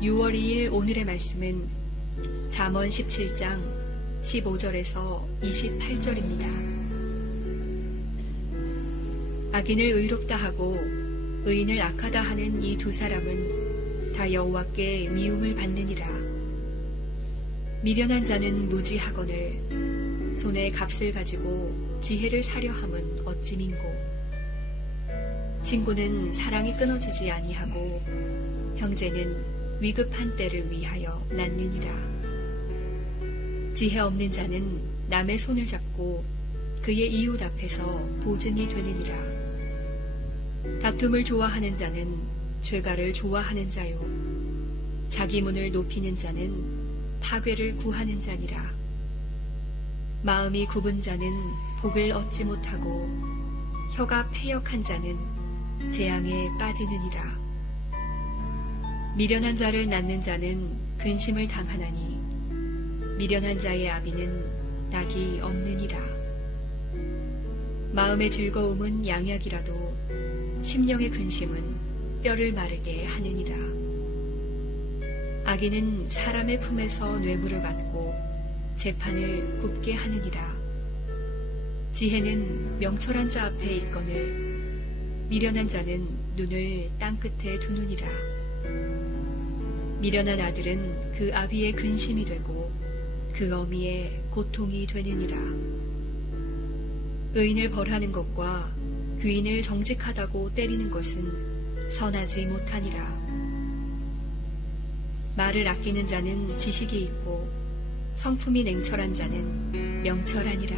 6월 2일 오늘의 말씀은 잠언 17장 15절에서 28절입니다. 악인을 의롭다 하고 의인을 악하다 하는 이 두 사람은 다 여호와께 미움을 받느니라. 미련한 자는 무지하거늘 손에 값을 가지고 지혜를 사려 함은 어찌 민고. 친구는 사랑이 끊어지지 아니하고 형제는 위급한 때를 위하여 낳느니라. 지혜 없는 자는 남의 손을 잡고 그의 이웃 앞에서 보증이 되느니라. 다툼을 좋아하는 자는 죄가를 좋아하는 자요, 자기 문을 높이는 자는 파괴를 구하는 자니라. 마음이 굽은 자는 복을 얻지 못하고 혀가 패역한 자는 재앙에 빠지느니라. 미련한 자를 낳는 자는 근심을 당하나니 미련한 자의 아비는 낙이 없느니라. 마음의 즐거움은 양약이라도 심령의 근심은 뼈를 마르게 하느니라. 악인은 사람의 품에서 뇌물을 받고 재판을 굽게 하느니라. 지혜는 명철한 자 앞에 있거늘 미련한 자는 눈을 땅끝에 두느니라. 미련한 아들은 그 아비의 근심이 되고 그 어미의 고통이 되느니라. 의인을 벌하는 것과 귀인을 정직하다고 때리는 것은 선하지 못하니라. 말을 아끼는 자는 지식이 있고 성품이 냉철한 자는 명철하니라.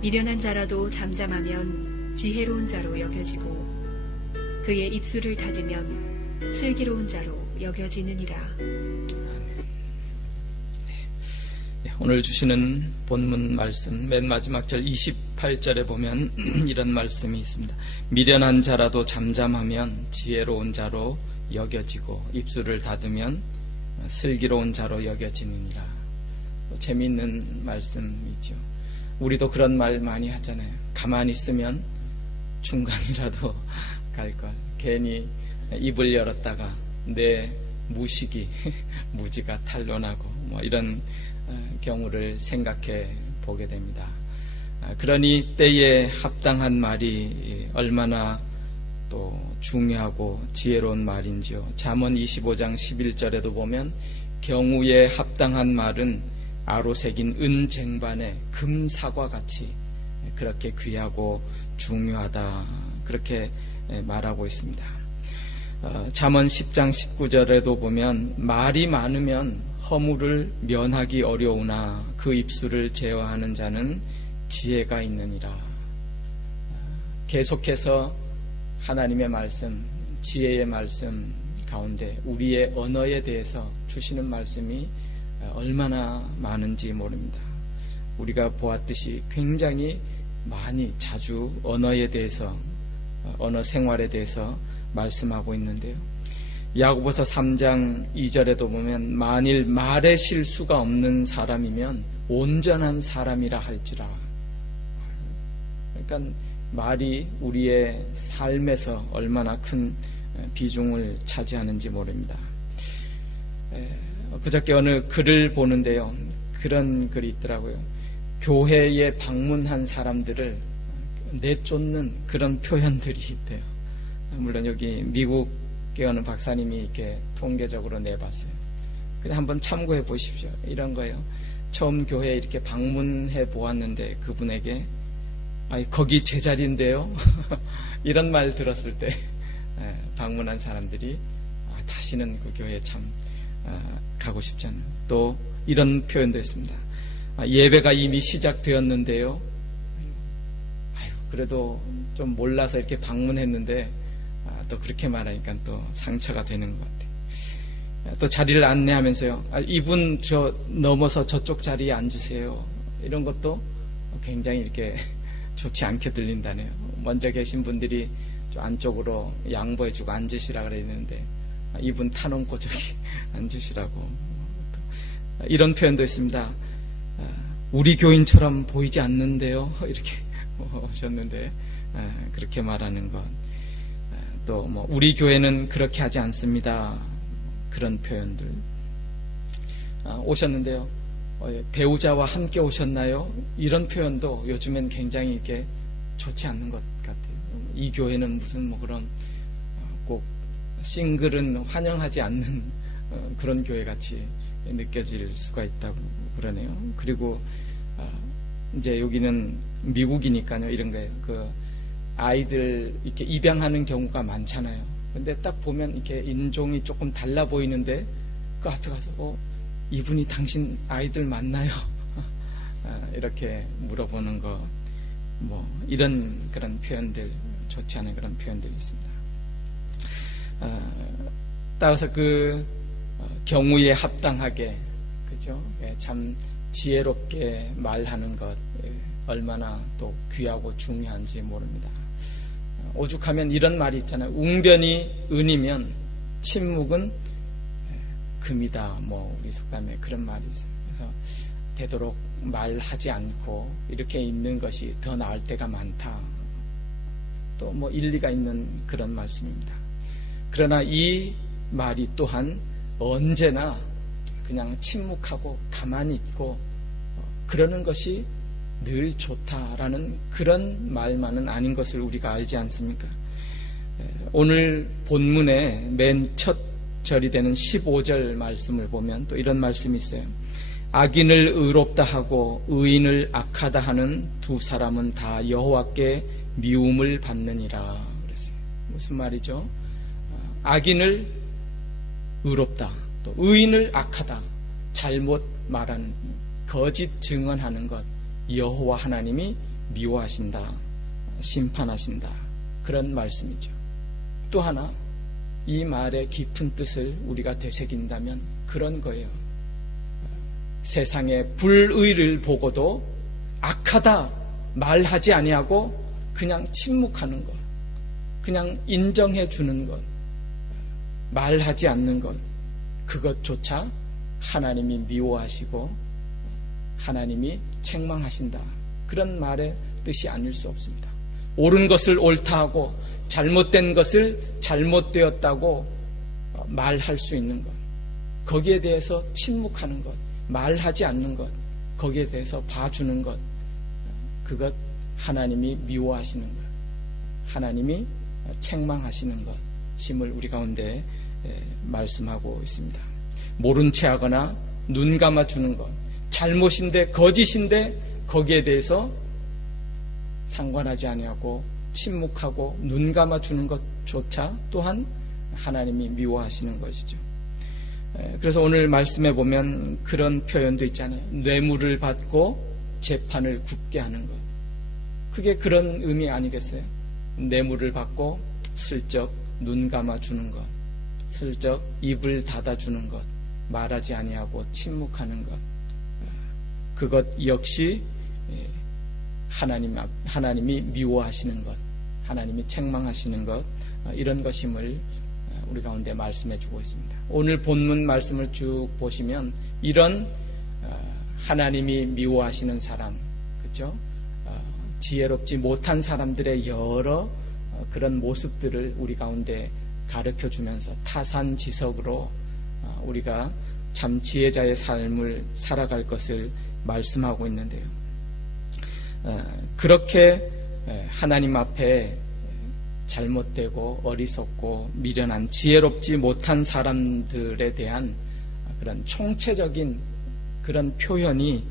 미련한 자라도 잠잠하면 지혜로운 자로 여겨지고 그의 입술을 닫으면 슬기로운 자로 여겨지느니라. 오늘 주시는 본문 말씀 맨 마지막 절 28절에 보면 이런 말씀이 있습니다. 미련한 자라도 잠잠하면 지혜로운 자로 여겨지고 입술을 닫으면 슬기로운 자로 여겨지느니라. 재미있는 말씀이죠. 우리도 그런 말 많이 하잖아요. 가만히 있으면 중간이라도 갈걸. 괜히 입을 열었다가 내 무지가 탄로나고 이런 경우를 생각해 보게 됩니다. 그러니 때에 합당한 말이 얼마나 또 중요하고 지혜로운 말인지요. 잠언 25장 11절에도 보면 경우에 합당한 말은 아로새긴 은쟁반에 금사과 같이 그렇게 귀하고 중요하다, 그렇게 말하고 있습니다. 잠언 10장 19절에도 보면 말이 많으면 허물을 면하기 어려우나 그 입술을 제어하는 자는 지혜가 있느니라. 계속해서 하나님의 말씀, 지혜의 말씀 가운데 우리의 언어에 대해서 주시는 말씀이 얼마나 많은지 모릅니다. 우리가 보았듯이 굉장히 많이 자주 언어에 대해서, 언어 생활에 대해서 말씀하고 있는데요. 야고보서 3장 2절에도 보면 만일 말에 실수가 없는 사람이면 온전한 사람이라 할지라. 그러니까 말이 우리의 삶에서 얼마나 큰 비중을 차지하는지 모릅니다. 그저께 어느 글을 보는데요, 그런 글이 있더라고요. 교회에 방문한 사람들을 내쫓는 그런 표현들이 있대요. 물론 여기 미국에 어느 박사님이 이렇게 통계적으로 내봤어요. 그냥 한번 참고해 보십시오. 이런 거예요. 처음 교회에 이렇게 방문해 보았는데 그분에게 거기 제 자리인데요. 이런 말 들었을 때 방문한 사람들이 다시는 그 교회에 참 가고 싶지 않아요. 또 이런 표현도 했습니다. 예배가 이미 시작되었는데요. 그래도 좀 몰라서 이렇게 방문했는데 또 그렇게 말하니까 또 상처가 되는 것 같아요. 또 자리를 안내하면서요, 이분 저 넘어서 저쪽 자리에 앉으세요. 이런 것도 굉장히 이렇게 좋지 않게 들린다네요. 먼저 계신 분들이 좀 안쪽으로 양보해주고 앉으시라 그랬는데 이분 타놓고 저기 앉으시라고. 이런 표현도 있습니다. 우리 교인처럼 보이지 않는데요. 이렇게 오셨는데 그렇게 말하는 것. 또 우리 교회는 그렇게 하지 않습니다. 그런 표현들. 오셨는데요. 배우자와 함께 오셨나요? 이런 표현도 요즘엔 굉장히 이게 좋지 않는 것 같아요. 이 교회는 무슨 뭐 그런 꼭 싱글은 환영하지 않는 그런 교회 같이 느껴질 수가 있다고 그러네요. 그리고 이제 여기는 미국이니까요. 이런 거예요. 그 아이들 이렇게 입양하는 경우가 많잖아요. 근데 딱 보면 이렇게 인종이 조금 달라 보이는데 그 앞에 가서 이분이 당신 아이들 맞나요? 이렇게 물어보는 거, 뭐 이런 그런 표현들, 좋지 않은 그런 표현들이 있습니다. 따라서 그 경우에 합당하게, 그죠? 참 지혜롭게 말하는 것 얼마나 또 귀하고 중요한지 모릅니다. 오죽하면 이런 말이 있잖아요. 웅변이 은이면 침묵은 금이다. 뭐 우리 속담에 그런 말이 있어요. 그래서 되도록 말하지 않고 이렇게 있는 것이 더 나을 때가 많다. 또 뭐 일리가 있는 그런 말씀입니다. 그러나 이 말이 또한 언제나 그냥 침묵하고 가만히 있고 그러는 것이 늘 좋다라는 그런 말만은 아닌 것을 우리가 알지 않습니까? 오늘 본문의 맨 첫 절이 되는 15절 말씀을 보면 또 이런 말씀이 있어요. 악인을 의롭다 하고 의인을 악하다 하는 두 사람은 다 여호와께 미움을 받느니라 그랬어요. 무슨 말이죠? 악인을 의롭다, 또 의인을 악하다, 잘못 말하는, 거짓 증언하는 것, 여호와 하나님이 미워하신다, 심판하신다, 그런 말씀이죠. 또 하나 이 말의 깊은 뜻을 우리가 되새긴다면 그런 거예요. 세상의 불의를 보고도 악하다 말하지 아니하고 그냥 침묵하는 것, 그냥 인정해 주는 것, 말하지 않는 것, 그것조차 하나님이 미워하시고 하나님이 책망하신다. 그런 말의 뜻이 아닐 수 없습니다. 옳은 것을 옳다 하고 잘못된 것을 잘못되었다고 말할 수 있는 것, 거기에 대해서 침묵하는 것, 말하지 않는 것, 거기에 대해서 봐주는 것, 그것 하나님이 미워하시는 것, 하나님이 책망하시는 것임을 우리 가운데 말씀하고 있습니다. 모른 채 하거나 눈 감아주는 것, 잘못인데 거짓인데 거기에 대해서 상관하지 아니하고 침묵하고 눈 감아주는 것조차 또한 하나님이 미워하시는 것이죠. 그래서 오늘 말씀에 보면 그런 표현도 있잖아요. 뇌물을 받고 재판을 굽게 하는 것. 그게 그런 의미 아니겠어요? 뇌물을 받고 슬쩍 눈 감아주는 것, 슬쩍 입을 닫아주는 것, 말하지 아니하고 침묵하는 것, 그것 역시 하나님이 미워하시는 것, 하나님이 책망하시는 것, 이런 것임을 우리 가운데 말씀해 주고 있습니다. 오늘 본문 말씀을 쭉 보시면 이런 하나님이 미워하시는 사람, 그렇죠? 지혜롭지 못한 사람들의 여러 그런 모습들을 우리 가운데 가르쳐 주면서 타산지석으로 우리가 참 지혜자의 삶을 살아갈 것을 말씀하고 있는데요. 그렇게 하나님 앞에 잘못되고 어리석고 미련한 지혜롭지 못한 사람들에 대한 그런 총체적인 그런 표현이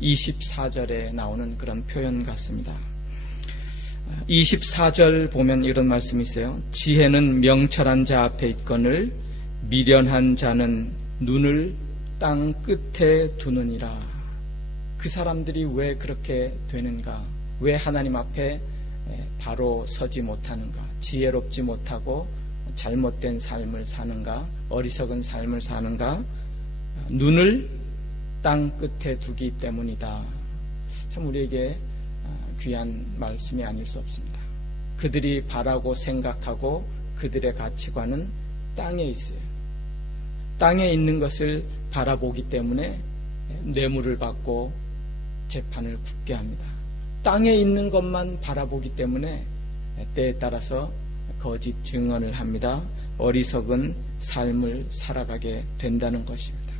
24절에 나오는 그런 표현 같습니다. 24절 보면 이런 말씀이 있어요. 지혜는 명철한 자 앞에 있거늘 미련한 자는 눈을 땅 끝에 두느니라. 그 사람들이 왜 그렇게 되는가? 왜 하나님 앞에 바로 서지 못하는가? 지혜롭지 못하고 잘못된 삶을 사는가? 어리석은 삶을 사는가? 눈을 땅 끝에 두기 때문이다. 참 우리에게 귀한 말씀이 아닐 수 없습니다. 그들이 바라고 생각하고 그들의 가치관은 땅에 있어요. 땅에 있는 것을 바라보기 때문에 뇌물을 받고 재판을 굽게 합니다. 땅에 있는 것만 바라보기 때문에 때에 따라서 거짓 증언을 합니다. 어리석은 삶을 살아가게 된다는 것입니다.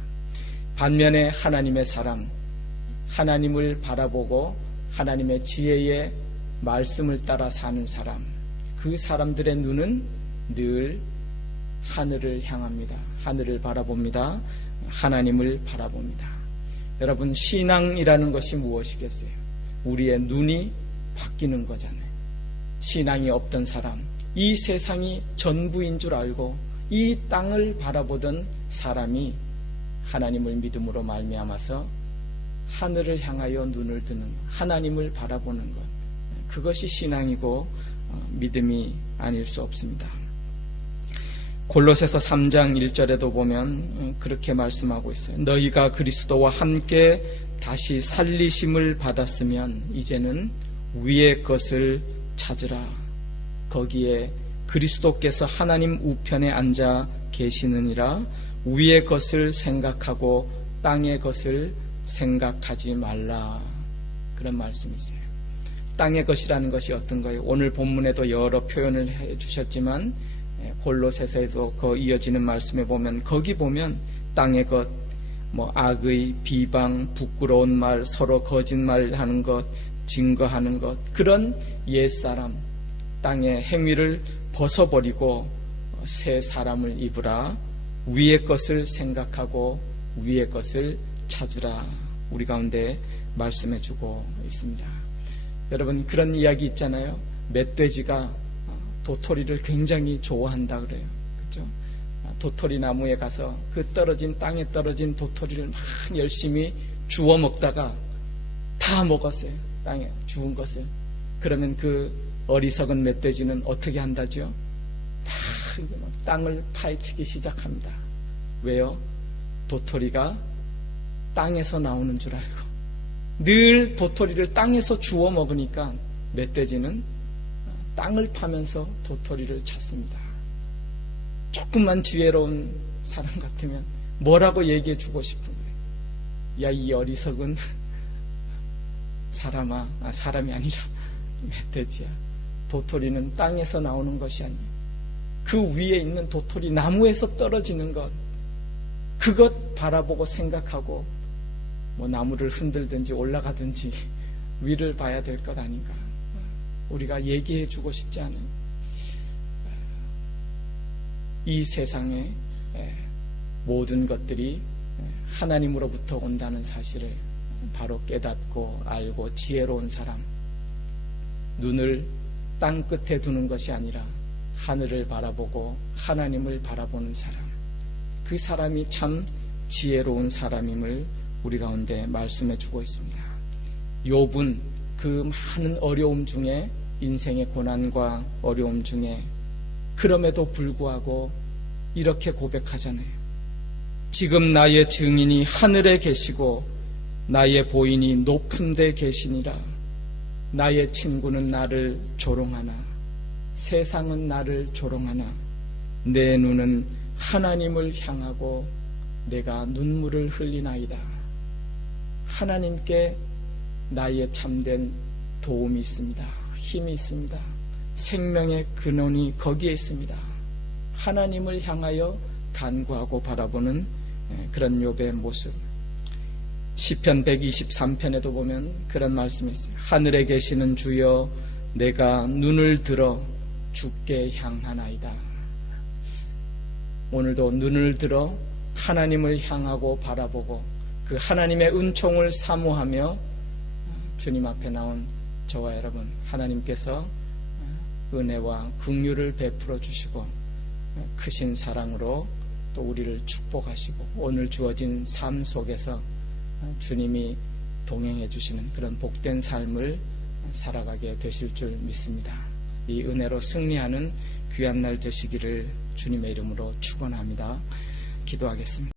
반면에 하나님의 사람, 하나님을 바라보고 하나님의 지혜의 말씀을 따라 사는 사람, 그 사람들의 눈은 늘 하늘을 향합니다. 하늘을 바라봅니다. 하나님을 바라봅니다. 여러분, 신앙이라는 것이 무엇이겠어요? 우리의 눈이 바뀌는 거잖아요. 신앙이 없던 사람, 이 세상이 전부인 줄 알고 이 땅을 바라보던 사람이 하나님을 믿음으로 말미암아서 하늘을 향하여 눈을 드는 것, 하나님을 바라보는 것, 그것이 신앙이고 믿음이 아닐 수 없습니다. 골로새서 3장 1절에도 보면 그렇게 말씀하고 있어요. 너희가 그리스도와 함께 다시 살리심을 받았으면 이제는 위의 것을 찾으라. 거기에 그리스도께서 하나님 우편에 앉아 계시느니라. 위의 것을 생각하고 땅의 것을 생각하지 말라. 그런 말씀이세요. 땅의 것이라는 것이 어떤 거예요? 오늘 본문에도 여러 표현을 해 주셨지만 골로새서에도 그 이어지는 말씀에 보면 거기 보면 땅의 것, 악의, 비방, 부끄러운 말, 서로 거짓말하는 것, 증거하는 것, 그런 옛사람, 땅의 행위를 벗어버리고 새 사람을 입으라. 위의 것을 생각하고 위의 것을 찾으라. 우리 가운데 말씀해 주고 있습니다. 여러분, 그런 이야기 있잖아요. 멧돼지가 도토리를 굉장히 좋아한다 그래요. 그렇죠? 도토리 나무에 가서 그 땅에 떨어진 도토리를 막 열심히 주워 먹다가 다 먹었어요. 땅에 주운 것을. 그러면 그 어리석은 멧돼지는 어떻게 한다죠? 막 땅을 파헤치기 시작합니다. 왜요? 도토리가 땅에서 나오는 줄 알고. 늘 도토리를 땅에서 주워 먹으니까 멧돼지는 땅을 파면서 도토리를 찾습니다. 조금만 지혜로운 사람 같으면 뭐라고 얘기해 주고 싶은 거예요? 야, 이 어리석은 사람아, 사람이 아니라 멧돼지야. 도토리는 땅에서 나오는 것이 아니에요. 그 위에 있는 도토리 나무에서 떨어지는 것, 그것 바라보고 생각하고 나무를 흔들든지 올라가든지 위를 봐야 될 것 아닌가. 우리가 얘기해 주고 싶지 않은 이 세상의 모든 것들이 하나님으로부터 온다는 사실을 바로 깨닫고 알고 지혜로운 사람, 눈을 땅 끝에 두는 것이 아니라 하늘을 바라보고 하나님을 바라보는 사람, 그 사람이 참 지혜로운 사람임을 우리 가운데 말씀해 주고 있습니다. 욥은 그 많은 어려움 중에, 인생의 고난과 어려움 중에 그럼에도 불구하고 이렇게 고백하잖아요. 지금 나의 증인이 하늘에 계시고 나의 보인이 높은 데 계시니라. 나의 친구는 나를 조롱하나 세상은 나를 조롱하나 내 눈은 하나님을 향하고 내가 눈물을 흘리나이다. 하나님께 나의 참된 도움이 있습니다. 힘이 있습니다. 생명의 근원이 거기에 있습니다. 하나님을 향하여 간구하고 바라보는 그런 욥의 모습. 시편 123편에도 보면 그런 말씀이 있어요. 하늘에 계시는 주여 내가 눈을 들어 주께 향하나이다. 오늘도 눈을 들어 하나님을 향하고 바라보고 그 하나님의 은총을 사모하며 주님 앞에 나온 저와 여러분, 하나님께서 은혜와 긍휼을 베풀어 주시고 크신 사랑으로 또 우리를 축복하시고 오늘 주어진 삶 속에서 주님이 동행해 주시는 그런 복된 삶을 살아가게 되실 줄 믿습니다. 이 은혜로 승리하는 귀한 날 되시기를 주님의 이름으로 축원합니다. 기도하겠습니다.